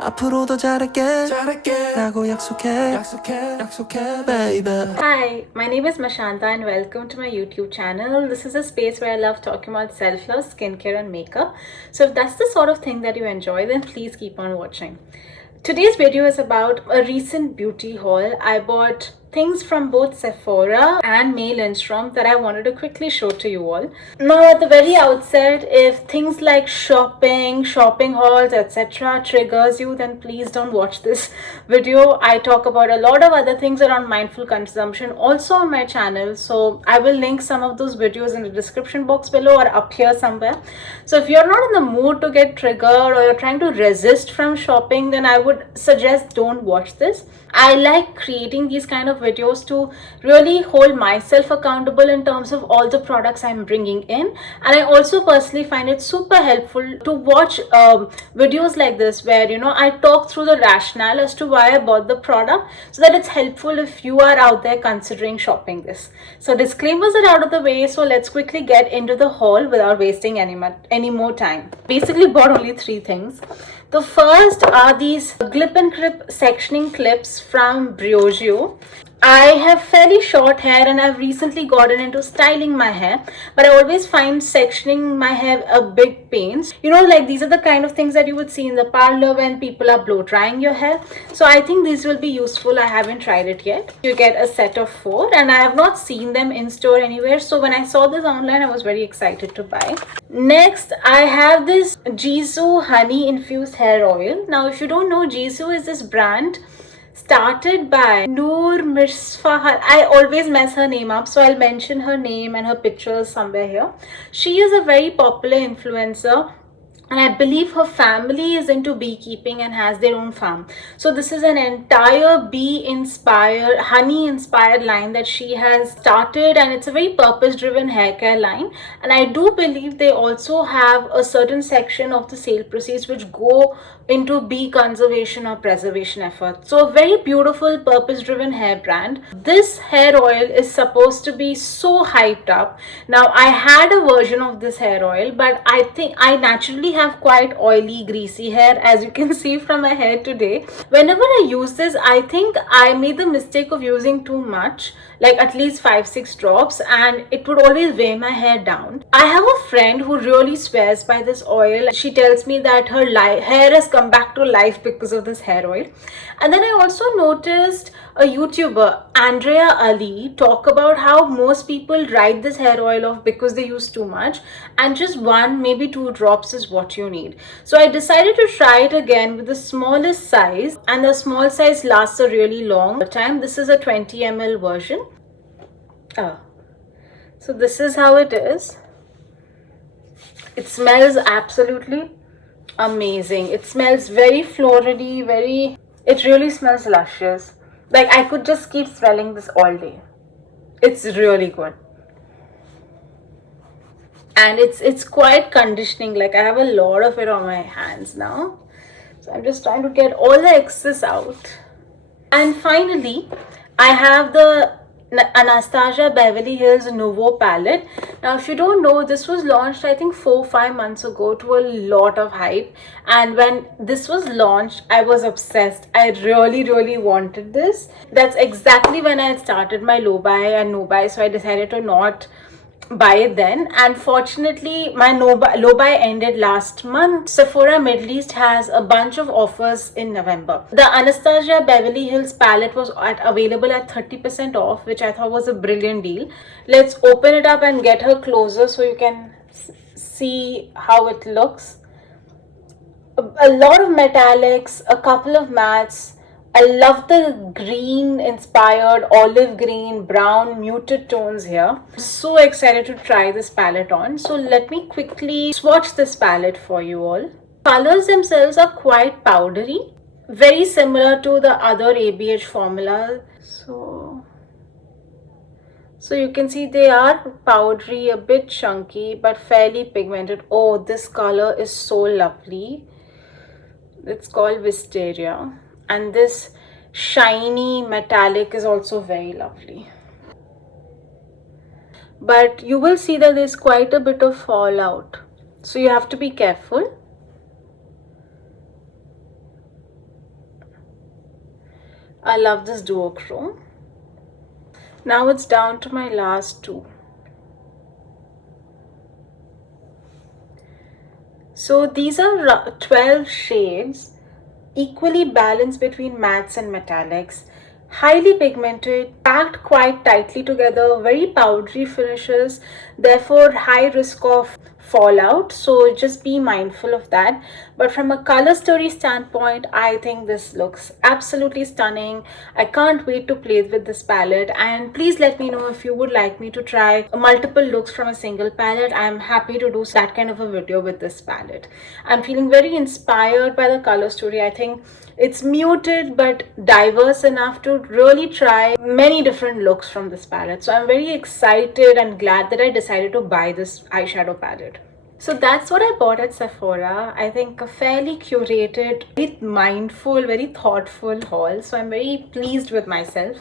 앞으로도 잘할게 라고 약속해 baby. Hi, my name is Mashanta and welcome to my YouTube channel. This is a space where I love talking about self-love, skincare and makeup. So if that's the sort of thing that you enjoy, then please keep on watching. Today's video is about a recent beauty haul. I bought things from both Sephora and Lindstrom that I wanted to quickly show to you all. Now at the very outset, if things like shopping hauls, etc. triggers you, then please don't watch this video. I talk about a lot of other things around mindful consumption also on my channel, so I will link some of those videos in the description box below or up here somewhere. So if you're not in the mood to get triggered or you're trying to resist from shopping, then I would suggest don't watch this. I like creating these kind of videos to really hold myself accountable in terms of all the products I'm bringing in, and I also personally find it super helpful to watch videos like this where I talk through the rationale as to why I bought the product, so that it's helpful if you are out there considering shopping this. So disclaimers are out of the way, so let's quickly get into the haul without wasting any more time. Basically bought only 3 things. The first are these Clip and Grip sectioning clips from Briogeo. I have fairly short hair and I've recently gotten into styling my hair, but I always find sectioning my hair a big pain. Like these are the kind of things that you would see in the parlor when people are blow drying your hair. So I think these will be useful. I haven't tried it yet. You get a set of 4 and I have not seen them in store anywhere. So when I saw this online, I was very excited to buy. Next, I have this Jisoo honey infused hair oil. Now, if you don't know, Jisoo is this brand started by Noor Misfahar. I always mess her name up, so I'll mention her name and her pictures somewhere here. She is a very popular influencer, and I believe her family is into beekeeping and has their own farm. So this is an entire bee-inspired, honey-inspired line that she has started, and it's a very purpose-driven hair care line. And I do believe they also have a certain section of the sale proceeds which go into bee conservation or preservation efforts. So a very beautiful purpose-driven hair brand. This hair oil is supposed to be so hyped up. Now I had a version of this hair oil, but I think I naturally have quite oily, greasy hair, as you can see from my hair today. Whenever I use this, I think I made the mistake of using too much, like at least 5-6 drops, and it would always weigh my hair down. I have a friend who really swears by this oil. She tells me that her hair has come back to life because of this hair oil. And then I also noticed a YouTuber, Andrea Ali, talk about how most people write this hair oil off because they use too much, and just 1, maybe 2 drops is what you need. So I decided to try it again with the smallest size, and the small size lasts a really long time. This is a 20 ml version. So this is how it is. It smells absolutely amazing. It smells very florally, it really smells luscious. Like I could just keep smelling this all day. It's really good. And it's quite conditioning. Like I have a lot of it on my hands now. So I'm just trying to get all the excess out. And finally, I have the Anastasia Beverly Hills Nouveau palette. Now if you don't know, this was launched I think 4-5 months ago to a lot of hype, and when this was launched I was obsessed. I really wanted this. That's exactly when I had started my low buy and no buy, so I decided to not buy it then. And fortunately my low buy ended last month. Sephora Middle East has a bunch of offers in November. The Anastasia Beverly Hills palette was available at 30% off, which I thought was a brilliant deal. Let's open it up and get her closer so you can see how it looks. A lot of metallics, a couple of mattes. I love the green inspired, olive green, brown, muted tones here. I'm so excited to try this palette on. So let me quickly swatch this palette for you all. Colors themselves are quite powdery, very similar to the other ABH formula. So you can see they are powdery, a bit chunky, but fairly pigmented. Oh, this color is so lovely. It's called Wisteria. And this shiny metallic is also very lovely. But you will see that there's quite a bit of fallout. So you have to be careful. I love this duochrome. Now it's down to my last two. So these are 12 shades, equally balanced between mattes and metallics, highly pigmented, packed quite tightly together, very powdery finishes, therefore high risk of fallout, so just be mindful of that. But from a color story standpoint, I think this looks absolutely stunning. I can't wait to play with this palette, and please let me know if you would like me to try multiple looks from a single palette. I'm happy to do that kind of a video with this palette. I'm feeling very inspired by the color story. I think it's muted but diverse enough to really try many different looks from this palette. So I'm very excited and glad that I decided to buy this eyeshadow palette. So that's what I bought at Sephora. I think a fairly curated, very mindful, very thoughtful haul. So I'm very pleased with myself.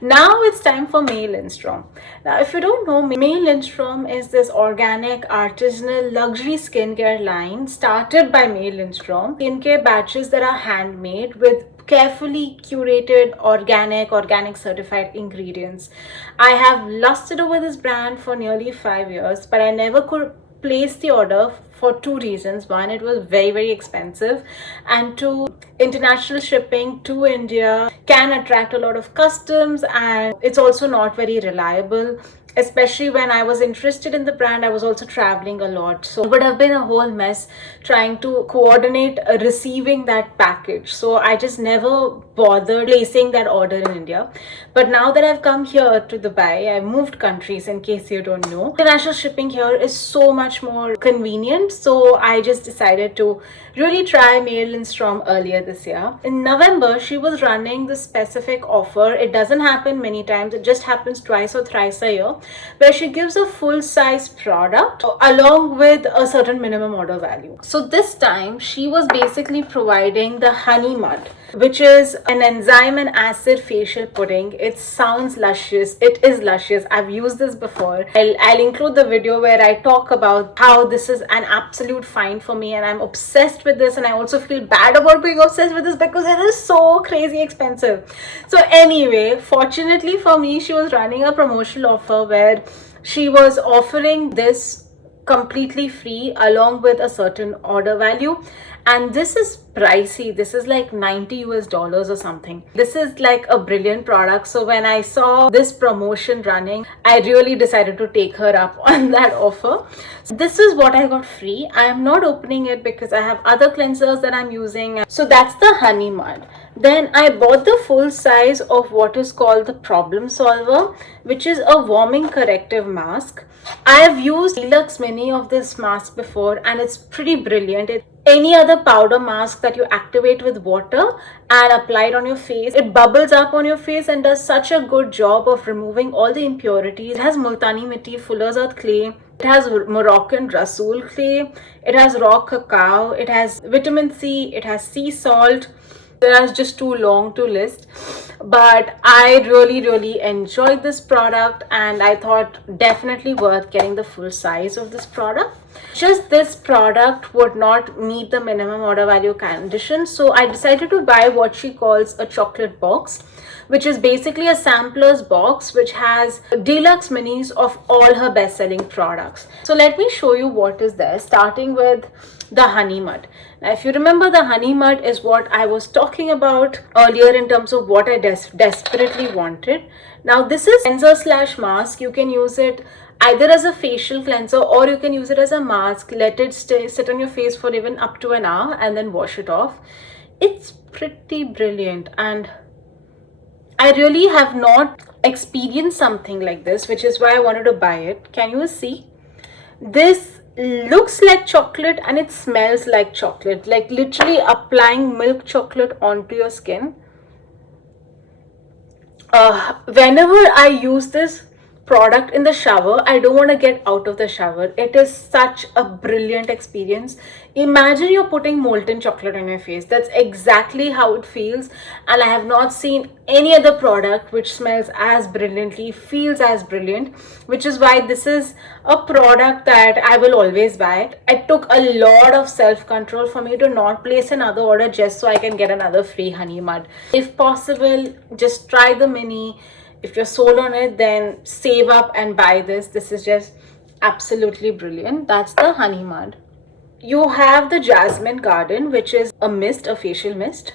Now it's time for Lindstrom. Now, if you don't know, Lindstrom is this organic, artisanal, luxury skincare line started by Lindstrom. Skincare batches that are handmade with carefully curated organic certified ingredients. I have lusted over this brand for nearly 5 years, but I never could place the order for two reasons. One, it was very expensive, and two, international shipping to India can attract a lot of customs, and it's also not very reliable. Especially when I was interested in the brand, I was also traveling a lot, so it would have been a whole mess trying to coordinate receiving that package. So I just never bothered placing that order in India. But now that I've come here to Dubai, I moved countries, in case you don't know, international shipping here is so much more convenient. So I just decided to really try Lindstrom earlier this year. In November, she was running this specific offer. It doesn't happen many times, it just happens twice or thrice a year, where she gives a full size product along with a certain minimum order value. So this time she was basically providing the honey mud, which is an enzyme and acid facial pudding. It sounds luscious. It is luscious. I've used this before. I'll include the video where I talk about how this is an absolute find for me, and I'm obsessed with this, and I also feel bad about being obsessed with this because it is so crazy expensive. So anyway, fortunately for me, she was running a promotional offer where she was offering this completely free along with a certain order value, and this is pricey. This is like $90 or something. This is like a brilliant product. So when I saw this promotion running, I really decided to take her up on that offer. So this is what I got free. I am not opening it because I have other cleansers that I'm using. So that's the honey mud. Then I bought the full size of what is called the problem solver, which is a warming corrective mask. I have used deluxe mini of this mask before, and it's pretty brilliant. Any other powder mask that you activate with water and apply it on your face, it bubbles up on your face and does such a good job of removing all the impurities. It has multani mitti, fuller's earth clay, it has Moroccan Rasool clay, it has raw cacao, it has vitamin C, it has sea salt. That's just too long to list, but I really enjoyed this product, and I thought definitely worth getting the full size of this product. Just this product would not meet the minimum order value condition, so I decided to buy what she calls a chocolate box, which is basically a sampler's box which has deluxe minis of all her best-selling products. So let me show you what is there, starting with the honey mud. Now, if you remember, the honey mud is what I was talking about earlier in terms of what I desperately wanted. Now, this is cleanser slash mask. You can use it either as a facial cleanser or you can use it as a mask. Let it sit on your face for even up to an hour and then wash it off. It's pretty brilliant, and I really have not experienced something like this, which is why I wanted to buy it. Can you see? This looks like chocolate and it smells like chocolate, like literally applying milk chocolate onto your skin. Whenever I use this, product in the shower, I don't want to get out of the shower. It is such a brilliant experience. Imagine you're putting molten chocolate on your face. That's exactly how it feels. And I have not seen any other product which smells as brilliantly, feels as brilliant, which is why this is a product that I will always buy. It took a lot of self-control for me to not place another order just so I can get another free honey mud. If possible, just try the mini. If you're sold on it, then save up and buy this. This is just absolutely brilliant. That's the honey mud. You have the jasmine garden, which is a mist, a facial mist.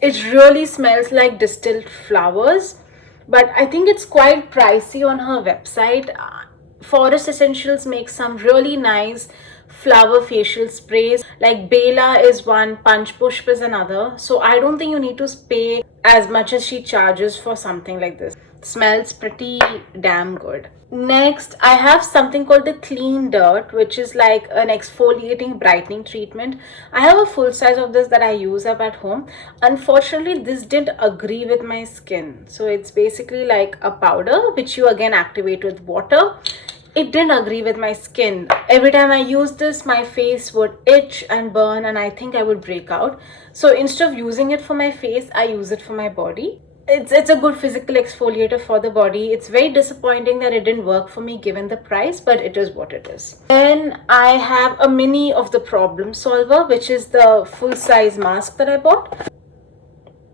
It really smells like distilled flowers, but I think it's quite pricey on her website. Forest Essentials makes some really nice flower facial sprays. Like Bela is one, Punch Pushp is another. So I don't think you need to pay as much as she charges for something like this. It smells pretty damn good. Next, I have something called the Clean Dirt, which is like an exfoliating brightening treatment. I have a full size of this that I use up at home. Unfortunately, this didn't agree with my skin. So it's basically like a powder which you again activate with water. It didn't agree with my skin. Every time I used this, my face would itch and burn, and I think I would break out. So instead of using it for my face, I use it for my body. It's a good physical exfoliator for the body. It's very disappointing that it didn't work for me given the price, but it is what it is. Then I have a mini of the Problem Solver, which is the full-size mask that I bought.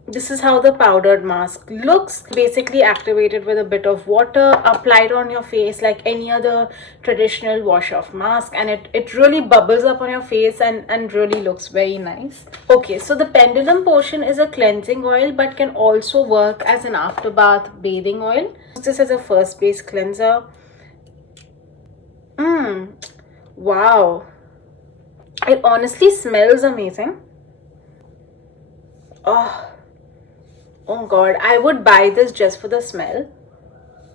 This is how the powdered mask looks. Basically activated with a bit of water, applied on your face like any other traditional wash off mask, and it really bubbles up on your face and really looks very nice. Okay, so the pendulum portion is a cleansing oil but can also work as an after bath bathing oil. This is a first base cleanser. Wow, it honestly smells amazing. Oh god, I would buy this just for the smell.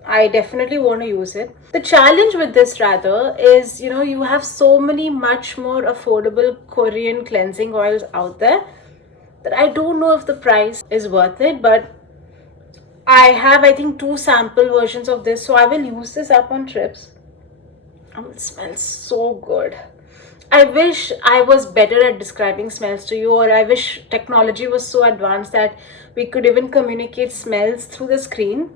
I definitely want to use it. The challenge with this rather is, you have so many much more affordable Korean cleansing oils out there that I don't know if the price is worth it, but I have, I think, 2 sample versions of this, so I will use this up on trips. It smells so good. I wish I was better at describing smells to you, or I wish technology was so advanced that we could even communicate smells through the screen.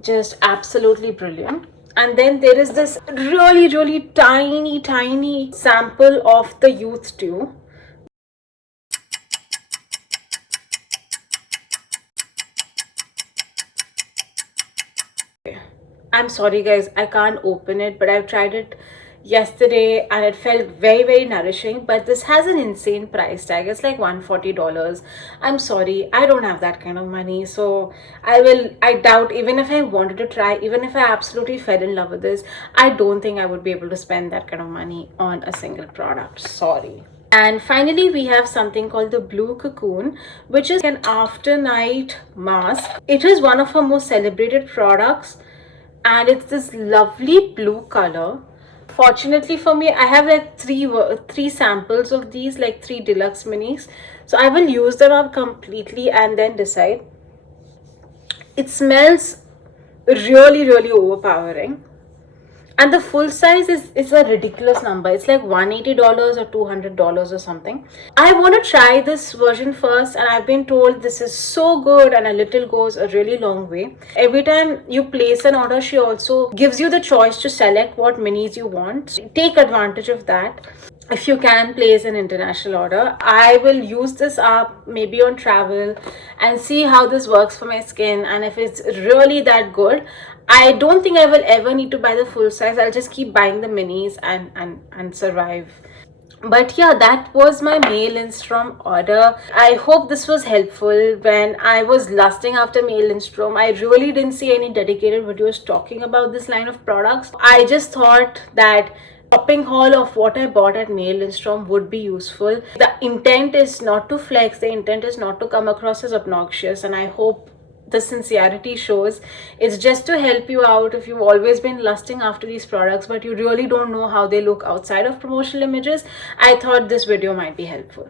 Just absolutely brilliant. And then there is this really tiny sample of the Youth Dew. I'm sorry guys, I can't open it, but I've tried it yesterday and it felt very nourishing, but this has an insane price tag. It's like $140. I'm sorry, I don't have that kind of money, so I doubt, even if I wanted to try, even if I absolutely fell in love with this, I don't think I would be able to spend that kind of money on a single product. Sorry. And finally, we have something called the Blue Cocoon, which is an after night mask. It is one of our most celebrated products, and it's this lovely blue color. Fortunately for me, I have like three samples of these, like 3 deluxe minis, so I will use them up completely and then decide. It smells really overpowering, and the full size is a ridiculous number. It's like $180 or $200 or something. I want to try this version first, and I've been told this is so good and a little goes a really long way. Every time you place an order, she also gives you the choice to select what minis you want. So take advantage of that. If you can place an international order, I will use this up maybe on travel and see how this works for my skin, and if it's really that good, I don't think I will ever need to buy the full size. I'll just keep buying the minis and survive. But yeah, that was my May Lindstrom order. I hope this was helpful. When I was lusting after May Lindstrom, I really didn't see any dedicated videos talking about this line of products. I just thought that shopping haul of what I bought at May Lindstrom would be useful. The intent is not to flex, the intent is not to come across as obnoxious, and I hope the sincerity shows. It's just to help you out if you've always been lusting after these products but you really don't know how they look outside of promotional images. I thought this video might be helpful.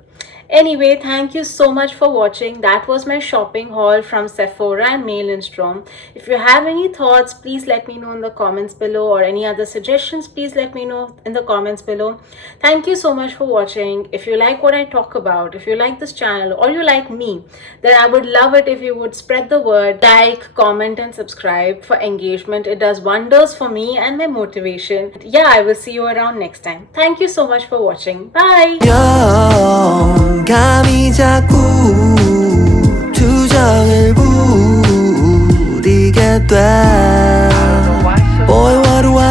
Anyway, thank you so much for watching. That was my shopping haul from Sephora and Lindstrom. If you have any thoughts, please let me know in the comments below, or any other suggestions, please let me know in the comments below. Thank you so much for watching. If you like what I talk about, if you like this channel, or you like me, then I would love it if you would spread the word, like, comment and subscribe for engagement. It does wonders for me and my motivation. Yeah, I will see you around next time. Thank you so much for watching. Bye. 감이 자꾸 투정을 부리게 돼